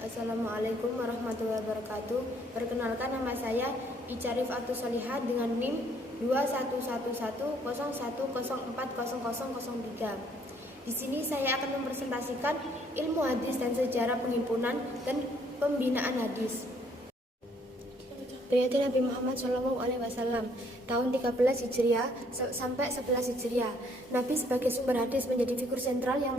Assalamualaikum warahmatullahi wabarakatuh. Perkenalkan, nama saya Ica Rifatus Solihah dengan NIM 211101040003. Di sini saya akan mempresentasikan ilmu hadis dan sejarah penghimpunan dan pembinaan hadis. Periode Nabi Muhammad SAW tahun 13 Hijriah sampai 11 Hijriah. Nabi sebagai sumber hadis menjadi figur sentral yang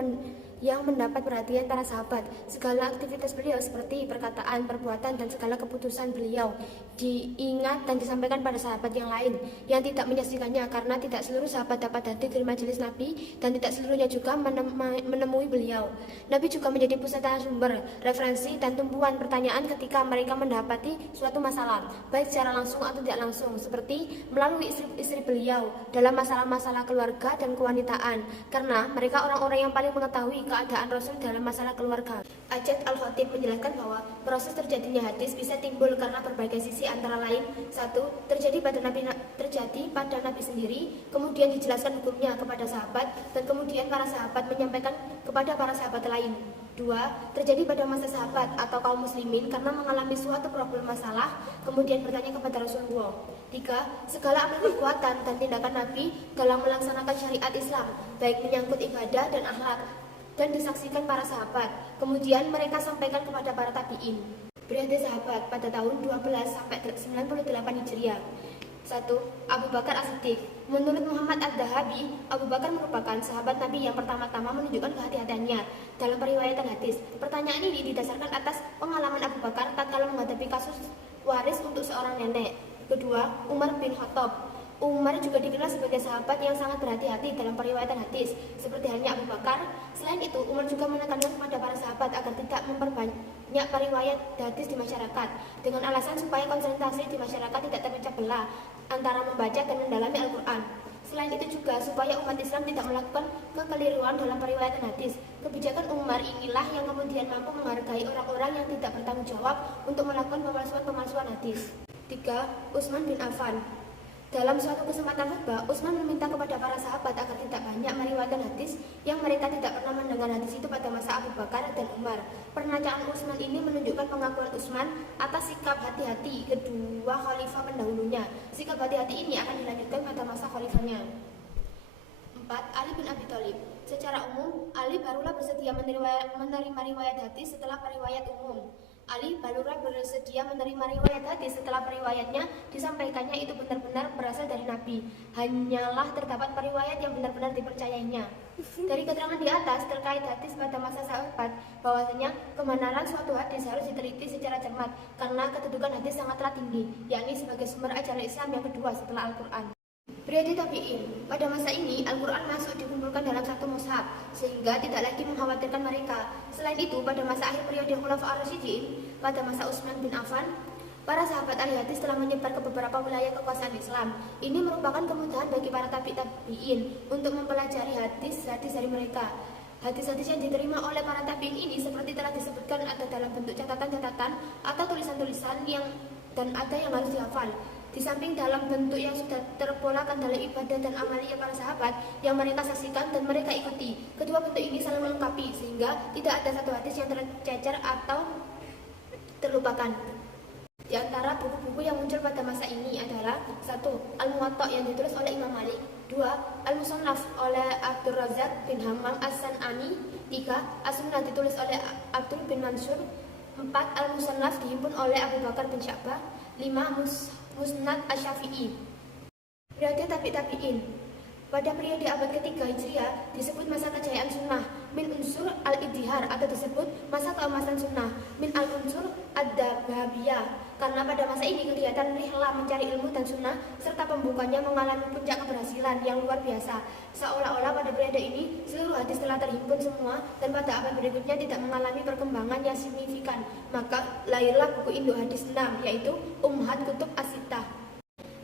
mendapat perhatian para sahabat. Segala aktivitas beliau seperti perkataan, perbuatan, dan segala keputusan beliau diingat dan disampaikan pada sahabat yang lain yang tidak menyaksikannya, karena tidak seluruh sahabat dapat hadir dari majelis Nabi dan tidak seluruhnya juga menemui beliau. Nabi juga menjadi pusat sumber, referensi, dan tumpuan pertanyaan ketika mereka mendapati suatu masalah, baik secara langsung atau tidak langsung, seperti melalui istri beliau dalam masalah-masalah keluarga dan kewanitaan, karena mereka orang-orang yang paling mengetahui keadaan Rasul dalam masalah keluarga. Ajat Al-Khatib menjelaskan bahwa proses terjadinya hadis bisa timbul karena berbagai sisi, antara lain: 1. Terjadi pada Nabi sendiri, kemudian dijelaskan hukumnya kepada sahabat, dan kemudian para sahabat menyampaikan kepada para sahabat lain. 2. Terjadi pada masa sahabat atau kaum muslimin karena mengalami suatu problem masalah, kemudian bertanya kepada Rasulullah. 3. Segala amal perbuatan dan tindakan Nabi dalam melaksanakan syariat Islam, baik menyangkut ibadah dan akhlak, dan disaksikan para sahabat, kemudian mereka sampaikan kepada para tabi'in. Periode sahabat pada tahun 12 sampai 98 Hijriah. 1. Abu Bakar As-Siddiq. Menurut Muhammad Ad-Dahabi, Abu Bakar merupakan sahabat Nabi yang pertama-tama menunjukkan kehati-hatiannya dalam periwayatan hadis. Pertanyaan ini didasarkan atas pengalaman Abu Bakar tatkala menghadapi kasus waris untuk seorang nenek. Kedua, Umar bin Khattab. Umar juga dikenal sebagai sahabat yang sangat berhati-hati dalam periwayatan hadis, seperti halnya Abu Bakar. Selain itu, Umar juga menekankan kepada para sahabat agar tidak memperbanyak periwayat hadis di masyarakat, dengan alasan supaya konsentrasi di masyarakat tidak terpecah belah antara membaca dan mendalami Al-Quran. Selain itu juga supaya umat Islam tidak melakukan kekeliruan dalam periwayatan hadis. Kebijakan Umar inilah yang kemudian mampu menghargai orang-orang yang tidak bertanggung jawab untuk melakukan pemalsuan hadis. 3. Utsman bin Affan. Dalam suatu kesempatan khutbah, Utsman meminta kepada para sahabat agar tidak banyak meriwayatkan hadis yang mereka tidak pernah mendengar hadis itu pada masa Abu Bakar dan Umar. Pernyataan Utsman ini menunjukkan pengakuan Utsman atas sikap hati-hati kedua khalifah pendahulunya. Sikap hati-hati ini akan dilanjutkan pada masa khalifahnya. 4. Ali bin Abi Thalib. Secara umum, Ali barulah bersedia menerima riwayat hadis setelah periwayat umum. Ali barulah bersedia menerima riwayat hadis setelah periwayatnya disampaikannya itu benar-benar berasal dari Nabi. Hanyalah terdapat periwayat yang benar-benar dipercayainya. Dari keterangan di atas terkait hadis pada masa sahabat, bahwasanya kebenaran suatu hadis harus diteliti secara cermat karena kedudukan hadis sangatlah tinggi, yakni sebagai sumber ajaran Islam yang kedua setelah Al-Quran. Periode tabi'in. Pada masa ini, Al-Quran masuk dikumpulkan dalam satu mushaf, sehingga tidak lagi mengkhawatirkan mereka. Selain itu, pada masa akhir periode Khulafaur Rasyidin, pada masa Utsman bin Affan, para sahabat ahli hadis telah menyebar ke beberapa wilayah kekuasaan Islam. Ini merupakan kemudahan bagi para tabi'in untuk mempelajari hadis-hadis dari mereka. Hadis-hadis yang diterima oleh para tabi'in ini seperti telah disebutkan ada dalam bentuk catatan-catatan atau tulisan-tulisan dan ada yang harus dihafal. Di samping dalam bentuk yang sudah terpolakan dalam ibadah dan amalia para sahabat yang mereka saksikan dan mereka ikuti. Kedua bentuk ini saling melengkapi sehingga tidak ada satu hadis yang tercecer atau terlupakan. Di antara buku-buku yang muncul pada masa ini adalah: 1. Al-Muwatta yang ditulis oleh Imam Malik. 2. Al-Musannaf oleh Abdul Razak bin Hammam As-San'ani. 3. As-Sunnah ditulis oleh Abdul bin Mansur. 4. Al-Musannaf dihimpun oleh Abu Bakar bin Sya'bah. 5. Musnad Asy-Syafi'i. Periode tabi'in. Pada periode abad ketiga Hijriah disebut masa kejayaan sunnah min unsur al-iddihar, atau disebut masa keemasan sunnah min al-unsur ad-dahabiyah, karena pada masa ini kegiatan rihlah mencari ilmu dan sunnah serta pembukanya mengalami puncak keberhasilan yang luar biasa. Seolah-olah pada periode ini seluruh hadis telah terhimpun semua dan pada abad berikutnya tidak mengalami perkembangan yang signifikan. Maka lahirlah buku induk hadis 6, yaitu Ummahat Kutub As-Sittah.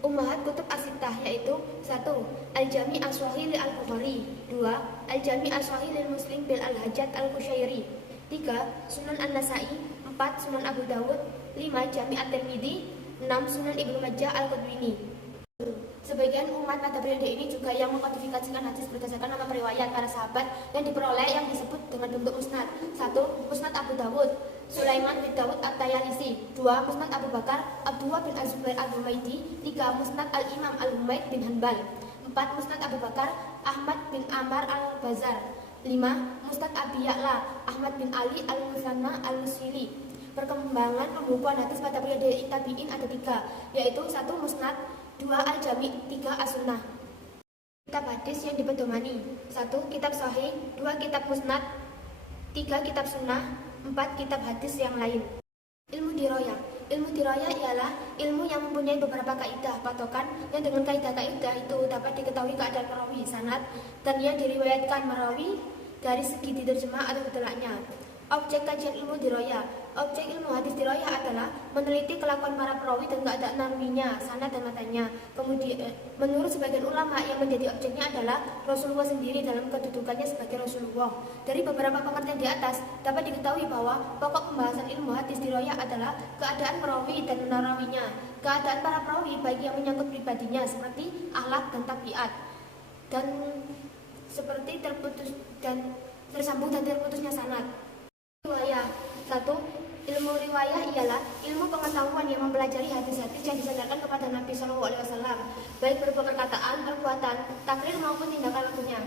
Ummahat Kutub As-Sittah yaitu: 1. Al-Jami' As-Sahih lil Al-Bukhari. 2. Al-Jami' As-Sahih lil Muslim bil Al-Hajjaj Al-Qushairi. 3. Sunan An-Nasa'i. 4. Sunan Abu Dawud. 5. Jami' At-Tirmidzi. 6. Sunan Ibnu Majah Al-Qudwini. Sebagian umat pada periode ini juga yang mengkodifikasikan hadis berdasarkan nama periwayat para sahabat yang diperoleh yang disebut dengan bentuk musnad. 1. Musnad Abu Dawud. Sulaiman bin Dawud At-Tayalisi. 2. Musnad Abu Bakar Abdullah bin Az-Zubair Al-Humaidi. 3. Musnad Al-Imam Al-Humaid bin Hanbal. 4. Musnad Abu Bakar Ahmad bin Amar Al-Bazar. 5. Musnad Abi Ya'la Ahmad bin Ali Al-Musanna Al-Musili. Perkembangan pembukuan hadis pada periode tabi'in ada 3, yaitu 1. Musnad, 2. Al-Jami', 3. As-Sunnah. Kitab hadis yang dipedomani: 1. Kitab Sahih, 2. Kitab Musnad, 3. Kitab Sunnah, 4. Kitab hadis yang lain. Ilmu dirayah. Ilmu dirayah ialah ilmu yang mempunyai beberapa kaidah patokan yang dengan kaidah-kaidah itu dapat diketahui keadaan perawi, sanad, dan yang diriwayatkan merawi dari segi diterjemah atau ditelaknya. Objek kajian ilmu dirayah. Objek ilmu hadis dirayah adalah meneliti kelakuan para perawi dan keadaan rawinya, sanad dan matanya. Kemudian, menurut sebagian ulama, yang menjadi objeknya adalah Rasulullah sendiri dalam kedudukannya sebagai Rasulullah. Dari beberapa pengertian di atas dapat diketahui bahwa pokok pembahasan ilmu hadis dirayah adalah keadaan perawi dan menarawinya, keadaan para perawi baik yang menyangkut pribadinya seperti akhlak dan tabiat, dan seperti terputus dan tersambung dan terputusnya sanad. Riwayah. 1. Ilmu riwayah ialah ilmu pengetahuan yang mempelajari hadis-hadis yang disandarkan kepada Nabi SAW, baik berupa perkataan, perbuatan, takrir maupun tindakan lakunya.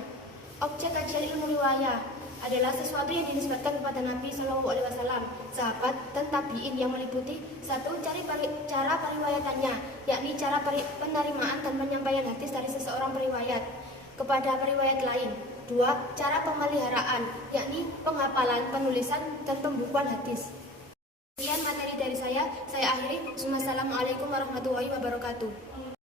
Objek kajian ilmu riwayah adalah sesuatu yang dinisbatkan kepada Nabi SAW, sahabat, dan tabi'in yang meliputi: 1. Cara periwayatannya, yakni cara penerimaan dan penyampaian hadis dari seseorang periwayat kepada periwayat lain. 2. Cara pemeliharaan, yakni penghafalan, penulisan, dan pembukuan hadis. Sekian materi dari saya akhiri. Wassalamualaikum warahmatullahi wabarakatuh.